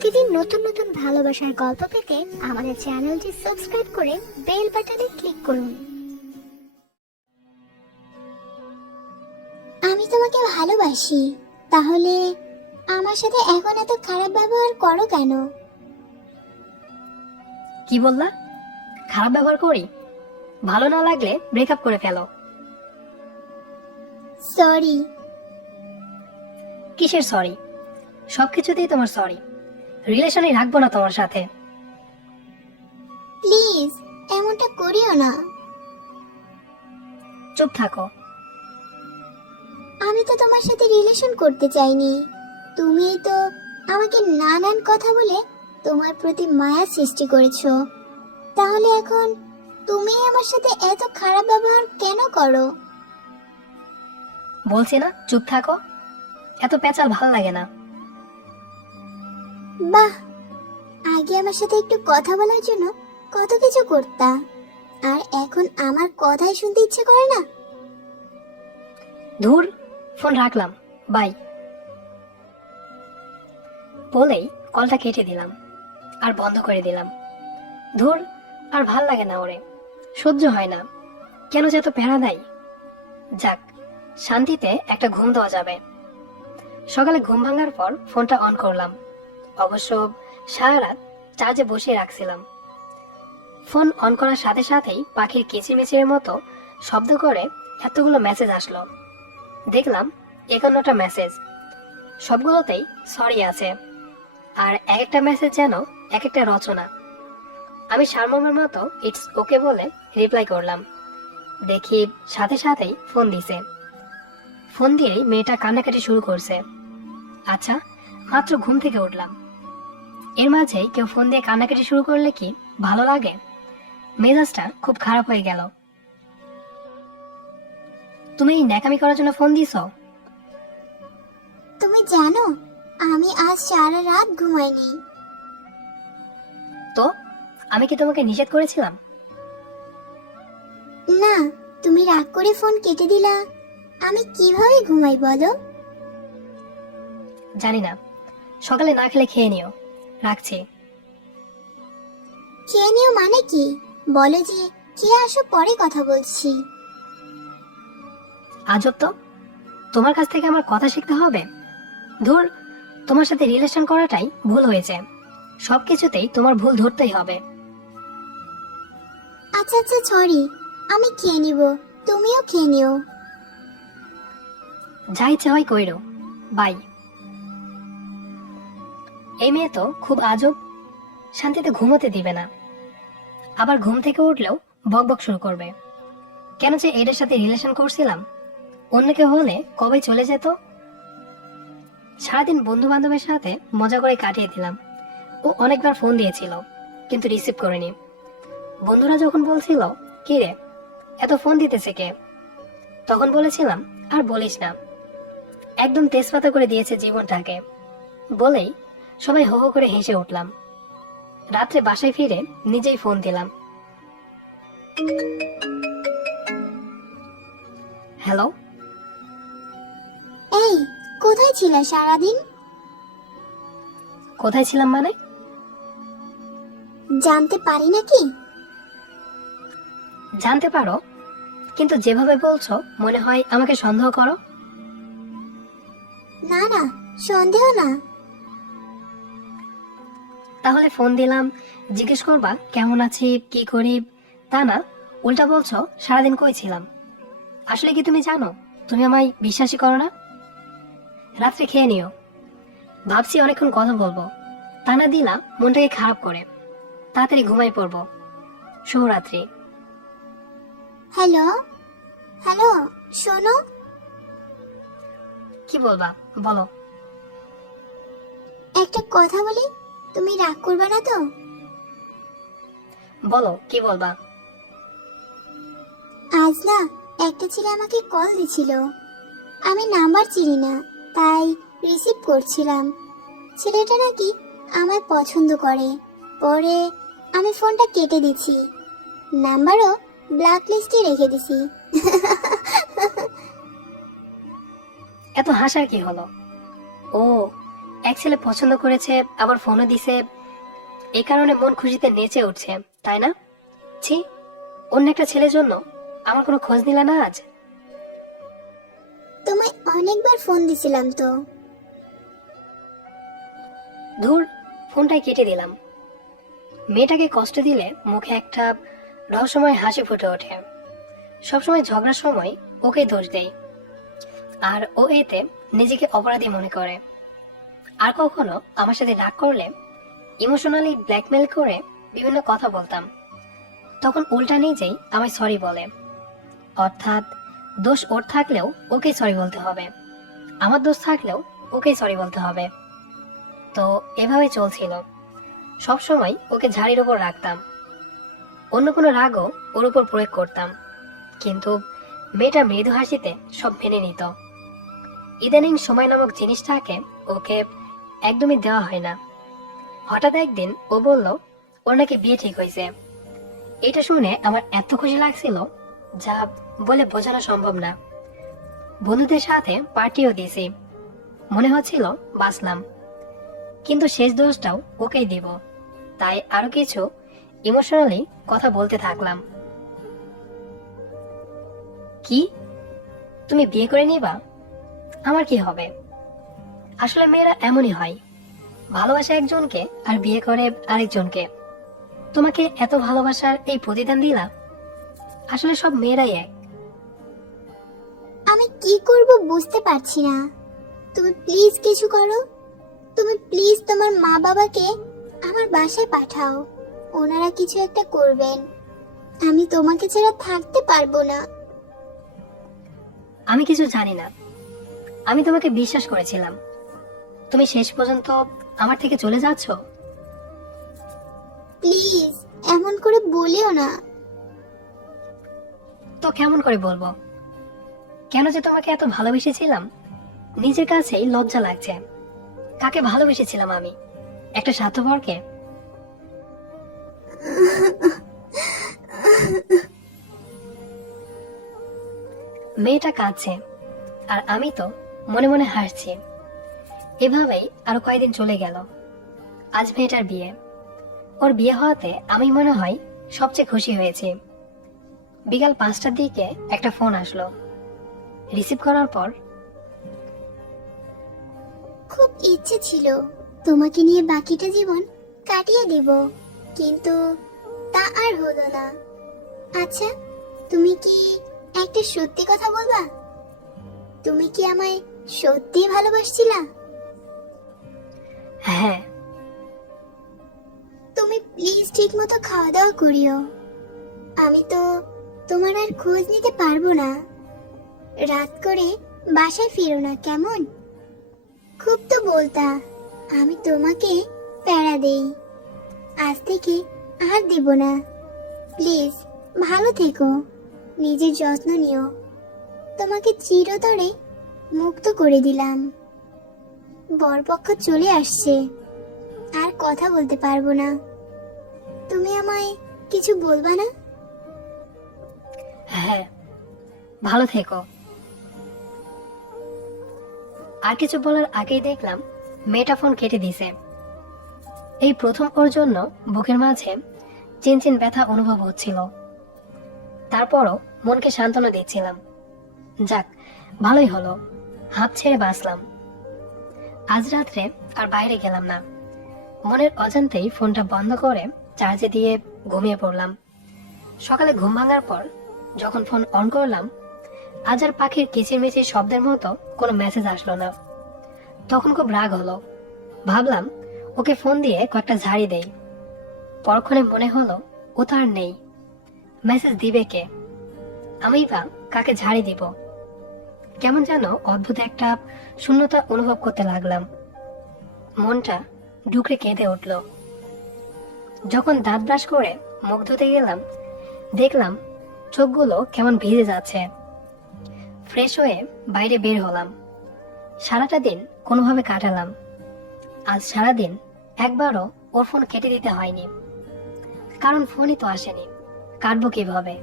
প্রতিদিন নতুন নতুন ভালোবাসার গল্প পেতে আমাদের চ্যানেলটি সাবস্ক্রাইব করে বেল বাটনে ক্লিক করুন। আমি তোমাকে ভালোবাসি, তাহলে আমার সাথে এখন এত খারাপ ব্যবহার করো কেন? কি বললা? খারাপ ব্যবহার করি? ভালো না লাগলে ব্রেকআপ করে ফেলো। সরি। কিসের সরি? সবকিছুতেই তোমার সরি। রিলেশনে রাখবো না তোমার সাথে। প্লিজ এমনটা করিও না। চুপ থাকো। আমি তো তোমার সাথে রিলেশন করতে চাইনি, তুমিই তো আমাকে নানান কথা বলে তোমার প্রতি মায়া সৃষ্টি করেছো। তাহলে এখন তুমি আমার সাথে এত খারাপ ব্যবহার কেন করো? বলছি না চুপ থাকো। এত পেঁচাল ভাল লাগে না। বাহ, আগে আমার সাথে একটু কথা বলার জন্য কত কিছু করতা, আর এখন আমার কথাই শুনতে ইচ্ছে করে না। ধুর, ফোন রাখলাম, বাই বলেই কলটা কেটে দিলাম আর বন্ধ করে দিলাম। ধুর, আর ভাল লাগে না ওরে, সহ্য হয় না। কেন যে এত প্যারা দেয়। যাক, শান্তিতে একটা ঘুম দেওয়া যাবে। সকালে ঘুম ভাঙার পর ফোনটা অন করলাম। অবশ্য সারা রাত চার্জে বসিয়ে রাখছিলাম। ফোন অন করার সাথে সাথেই পাখির কিচিরমিচিরের মতো শব্দ করে এতগুলো মেসেজ আসলো। দেখলাম 51টা মেসেজ। সবগুলোতেই সরি আছে, আর এক একটা মেসেজ যেন এক একটা রচনা। আমি সারমর্মের মতো ইটস ওকে বলে রিপ্লাই করলাম। দেখি সাথে সাথেই ফোন দিছে। ফোন দিয়েই মেয়েটা কান্নাকাটি শুরু করছে। আচ্ছা, মাত্র ঘুম থেকে উঠলাম, এর মাঝেই কেউ ফোন দিয়ে কান্নাকাটি শুরু করলে কি ভালো লাগে? মেজাজটা খুব খারাপ হয়ে গেল। তুমি এই ন্যাকামি করার জন্য ফোন দিছো? তুমি জানো আমি আজ সারা রাত ঘুমাইনি। তো আমি কি তোমাকে নিষেধ করেছিলাম? না, তুমি রাগ করে ফোন কেটে দিলা, আমি কিভাবে ঘুমাই বলো? জানি না, সকালে না খেলে খেয়ে নিও। রাখছি। খেয়ে নিও মানে কি? বলো যে খেয়ে আসো, পরে কথা বলছি। আজব তো, তোমার কাছ থেকে আমার কথা শিখতে হবে? ধুর, তোমার সাথে রিলেশন করাটাই ভুল হয়েছে। সবকিছুতেই তোমার ভুল ধরতেই হবে। আচ্ছা আচ্ছা, সরি, আমি খেয়ে নিব, তুমিও খেয়ে নিও। যা ইচ্ছে হয় কইরো, বাই। এই মেয়ে তো খুব আজব, শান্তিতে ঘুমোতে দিবে না। আবার ঘুম থেকে উঠলেও বকবক শুরু করবে। কেন যে এদের সাথে রিলেশন করছিলাম? অন্য কেউ হলে কবে চলে যেত। সারাদিন বন্ধু বান্ধবের সাথে মজা করে কাটিয়ে দিলাম। ও অনেকবার ফোন দিয়েছিল, কিন্তু রিসিভ করেনি। বন্ধুরা যখন বলছিল কি রে এত ফোন দিতেছে কে, তখন বলেছিলাম আর বলিস না, একদম তেজপাতা করে দিয়েছে জীবনটাকে বলেই সবাই হো হো করে হেসে উঠলাম। রাত্রে বাসায় ফিরে নিজেই ফোন দিলাম। হ্যালো। এই, কোথায় ছিলা সারাদিন? কোথায় ছিলাম মানে? জানতে পারি নাকি? জানতে পারো, কিন্তু যেভাবে বলছো মনে হয় আমাকে সন্দেহ করো। না না, সন্দেহ না। তাহলে ফোন দিলাম জিজ্ঞেস করবা কেমন আছি কি করি, তা না উল্টা বলছো সারাদিন কই ছিলাম। আসলে কি তুমি জানো তুমি আমায় বিশ্বাসই করো না? রাত্রে খেয়ে নিও। ভাবছি অনেকক্ষণ কথা বলবো, তা না দিলা মনটাকে খারাপ করে। তাড়াতাড়ি ঘুমাই পড়বো। শুভরাত্রি। হ্যালো হ্যালো, শোনো। কি বলবা বলো। একটা কথা বলি, তুমি রাগ করবে না তো? বলো কি বলবা। আজ না একটা ছেলে আমাকে কল দিছিল, আমি নাম্বার চিনি না তাই রিসিভ করছিলাম। ছেলেটা নাকি আমায় পছন্দ করে, পরে আমি ফোনটা কেটে দিছি, নাম্বারও ব্ল্যাক লিস্টে রেখে দিছি। এত হাসার কি হলো? ও, এক ছেলে পছন্দ করেছে, আবার ফোনও দিছে, এই কারণে মন খুশিতে নেচে উঠছে, তাই না? ছি, অন্য একটা ছেলের জন্য আমার কোনো খোঁজ নিলা না আজ? তোমায় অনেকবার ফোন দিছিলাম তো। ধুর, ফোনটাই কেটে দিলাম। মেয়েটাকে কষ্ট দিলে মুখে একটা রহস্যময় হাসি ফুটে ওঠে। সবসময় ঝগড়ার সময় ওকে দোষ দেয়, আর ও এতে নিজেকে অপরাধী মনে করে। আর কখনো আমার সাথে রাগ করলে ইমোশনালি ব্ল্যাকমেল করে বিভিন্ন কথা বলতাম, তখন উল্টা নিজেই আমায় সরি বলে। অর্থাৎ দোষ ওর থাকলেও ওকেই সরি বলতে হবে, আমার দোষ থাকলেও ওকেই সরি বলতে হবে। তো এভাবে চলছিল। সবসময় ওকে ঝাড়ির উপর রাখতাম, অন্য কোনো রাগও ওর উপর প্রয়োগ করতাম, কিন্তু মেয়েটা মৃদু হাসিতে সব মেনে নিত। ইদানিং সময় নামক জিনিসটাকে ওকে একদমই দেওয়া হয় না। হঠাৎ একদিন ও বলল ওর নাকি বিয়ে ঠিক হয়েছে। এটা শুনে আমার এত খুশি লাগছিল যা বলে বোঝানো সম্ভব না। বন্ধুদের সাথে পার্টিও দিয়েছি, মনে হচ্ছিল বাঁচলাম। কিন্তু শেষ দোষটাও ওকেই দিব, তাই আরো কিছু ইমোশনালি কথা বলতে থাকলাম। কি, তুমি বিয়ে করে নিবা? আমার কি হবে? আসলে মেয়েরা এমনই হয়, ভালোবাসে একজনকে আর বিয়ে করে আরেকজনকে। তোমাকে এত ভালোবাসার এই প্রতিদান দিলা? আসলে সব মেয়েরাই এক। আমি কি করব বুঝতে পারছি না। তুমি প্লিজ কিছু করো। তুমি প্লিজ তোমার মা বাবাকে আমার বাসায় পাঠাও, ওনারা কিছু একটা করবেন। আমি তোমাকে ছাড়া থাকতে পারবো না। আমি কিছু জানি না, আমি তোমাকে বিশ্বাস করেছিলাম। তুমি শেষ পর্যন্ত আমার থেকে চলে যাচ্ছ। প্লিজ এমন করে বলিও না। তো কেমন করে বলবো? কেন যে তোমাকে এত ভালোবেসেছিলাম নিজের কাছেই লজ্জা লাগছে। কাকে ভালোবেসেছিলাম আমি? একটা স্বার্থপরকে? মেয়েটা কাঁদছে আর আমি তো মনে মনে হাসছি। এভাবেই আরো কয়েকদিন চলে গেল। আজ মেয়েটার বিয়ে। ওর বিয়ে হওয়াতে আমি মনে হয় সবচেয়ে খুশি হয়েছি। বিকাল 5টার দিকে একটা ফোন আসলো। রিসিভ করার পর, খুব ইচ্ছে ছিল তোমাকে নিয়ে বাকিটা জীবন কাটিয়ে দেব, কিন্তু তা আর হলো না। আচ্ছা, তুমি কি একটা সত্যি কথা বলবা? তুমি কি আমায় সত্যি ভালোবাসছিলা? হ্যাঁ। তুমি প্লিজ ঠিক মতো খাওয়া দাওয়া করিও। আমি তো তোমার আর খোঁজ নিতে পারবো না। রাত করে বাসায় ফিরো না, কেমন? খুব তো বলতা আমি তোমাকে প্যারা দেই। আজ থেকে আর দেব না। প্লিজ ভালো থেকো, নিজের যত্ন নিও। তোমাকে চিরতরে মুক্ত করে দিলাম। বরপক্ষ চলে আসছে, আর কথা বলতে পারবো না। তুমি আমায় কিছু বলবা না? হ্যাঁ, ভালো থেকো। আর কিছু বলার আগেই দেখলাম মেয়েটা ফোন কেটে দিছে। এই প্রথম ওর জন্য বুকের মাঝে চিনচিন ব্যথা অনুভব হচ্ছিল। তারপরও মনকে সান্ত্বনা দিচ্ছিলাম। যাক, ভালোই হলো, হাত ছেড়ে বাঁচলাম। আজ রাত্রে আর বাইরে গেলাম না। মনের অজান্তেই ফোনটা বন্ধ করে চার্জে দিয়ে ঘুমিয়ে পড়লাম। সকালে ঘুম ভাঙার পর যখন ফোন অন করলাম, আজ আর পাখির কিচিরমিচির শব্দের মতো কোনো মেসেজ আসলো না। তখন খুব রাগ হলো। ভাবলাম ওকে ফোন দিয়ে কয়েকটা ঝাড়ি দেই। পরক্ষণে মনে হলো ও তো আর নেই। মেসেজ দিবে কে? আমি বা কাকে ঝাড়ি দিব? কেমন যেন অদ্ভুত একটা শূন্যতা অনুভব করতে লাগলাম। মনটা ডুকরে কেঁদে উঠল। যখন দাঁত ব্রাশ করে মুখ ধুতে গেলাম, দেখলাম চোখগুলো কেমন ভিজে যাচ্ছে। ফ্রেশ হয়ে বাইরে বের হলাম। সারাটা দিন কোনোভাবে কাটালাম। আজ সারাদিন একবারও ওর ফোন কেটে দিতে হয়নি, কারণ ফোনই তো আসেনি, কাটবো কিভাবে?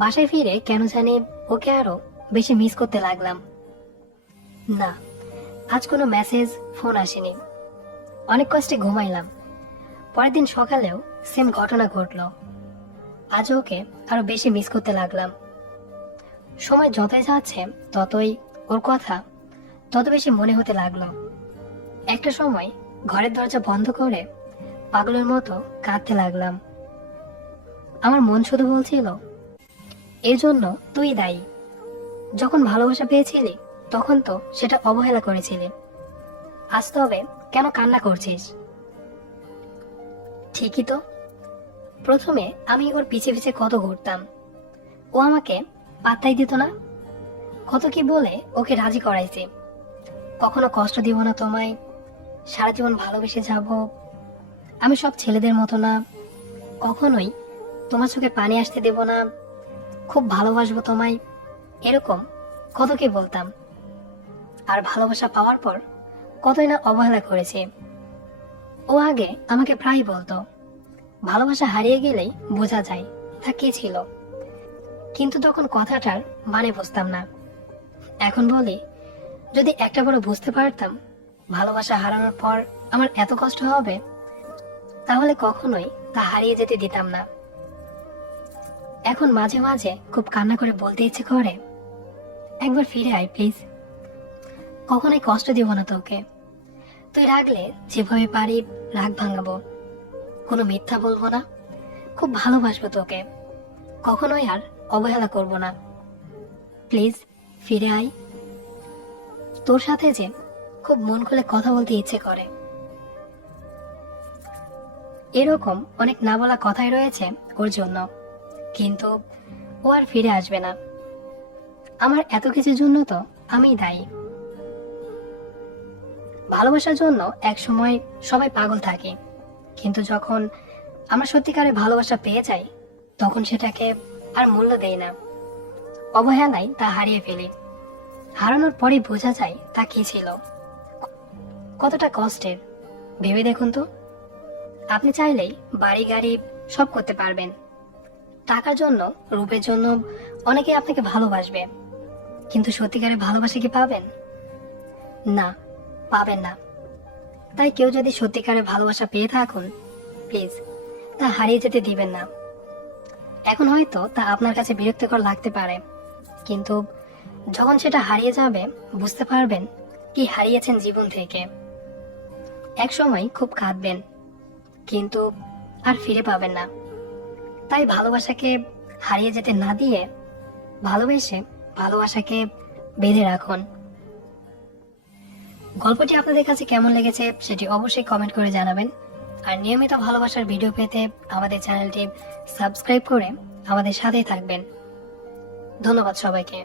বাসায় ফিরে কেন জানি ওকে আরো বেশি মিস করতে লাগলাম। না, আজ কোনো মেসেজ ফোন আসেনি। অনেক কষ্টে ঘুমাইলাম। পরের দিন সকালেও সেম ঘটনা ঘটলো। আজ ওকে আরো বেশি মিস করতে লাগলাম। সময় যতই যাচ্ছে ততই ওর কথা তত বেশি মনে হতে লাগলো। একটা সময় ঘরের দরজা বন্ধ করে পাগলের মতো কাঁদতে লাগলাম। আমার মন শুধু বলছিল, এর জন্য তুই দায়ী। যখন ভালোবাসা পেয়েছিলি তখন তো সেটা অবহেলা করেছিলি। আজ তবে কেন কান্না করছিস? ঠিকই তো, প্রথমে আমি ওর পিছে পিছে কত ঘুরতাম। ও আমাকে পাত্তাই দিত না। কত কি বলে ওকে রাজি করাইছি। কখনো কষ্ট দিব না তোমায়, সারা জীবন ভালোবেসে যাব, আমি সব ছেলেদের মতো না, কখনোই তোমার চোখে পানি আসতে দেব না, খুব ভালোবাসবো তোমায়, এরকম কত কি বলতাম। আর ভালোবাসা পাওয়ার পর কতই না অবহেলা করেছে। ও আগে আমাকে প্রায় বলতো, ভালোবাসা হারিয়ে গেলেই বোঝা যায় তা কি ছিল। কিন্তু তখন কথাটার মানে বুঝতাম না। এখন বলি, যদি একটা বড় বুঝতে পারতাম ভালোবাসা হারানোর পর আমার এত কষ্ট হবে, তাহলে কখনোই তা হারিয়ে যেতে দিতাম না। এখন মাঝে মাঝে খুব কান্না করে বলতে ইচ্ছে করে, একবার ফিরে আয় প্লিজ। কখনোই কষ্ট দিব না তোকে। তুই রাগলে যেভাবে পারি রাগ ভাঙাবো, কোনো মিথ্যা বলবো না, খুব ভালোবাসবো তোকে, কখনোই আর অবহেলা করব না। প্লিজ ফিরে আয়। তোর সাথে যে খুব মন খুলে কথা বলতে ইচ্ছে করে। এরকম অনেক না বলা কথাই রয়েছে ওর জন্য, কিন্তু ও আর ফিরে আসবে না। আমার এত কিছুর জন্য তো আমিই দায়ী। ভালোবাসার জন্য একসময় সবাই পাগল থাকে, কিন্তু যখন আমরা সত্যিকারের ভালোবাসা পেয়ে যাই তখন সেটাকে আর মূল্য দেই না। অবহেলায় তা হারিয়ে ফেলি। হারানোর পরে বোঝা যায় তা কি ছিল, কতটা কষ্টের। ভেবে দেখুন তো, আপনি চাইলেই বাড়ি গাড়ি সব করতে পারবেন। টাকার জন্য, রূপের জন্য অনেকে আপনাকে ভালোবাসবে, কিন্তু সত্যিকারের ভালোবাসা কি পাবেন? না, পাবেন না। তাই কেউ যদি সত্যিকারের ভালোবাসা পেয়ে থাকুন, প্লিজ তা হারিয়ে যেতে দিবেন না। এখন হয়তো তা আপনার কাছে বিরক্তিকর লাগতে পারে, কিন্তু যখন সেটা হারিয়ে যাবে বুঝতে পারবেন কি হারিয়েছেন জীবন থেকে। এক সময় খুব কাঁদবেন, কিন্তু আর ফিরে পাবেন না। তাই ভালোবাসাকে হারিয়ে যেতে না দিয়ে ভালোবেসে ভালোবাসাকে বেঁধে রাখুন। গল্পটি আপনাদের কাছে কেমন লেগেছে সেটি অবশ্যই কমেন্ট করে জানাবেন। আর নিয়মিত ভালোবাসার ভিডিও পেতে আমাদের চ্যানেলটি সাবস্ক্রাইব করে আমাদের সাথেই থাকবেন। ধন্যবাদ সবাইকে।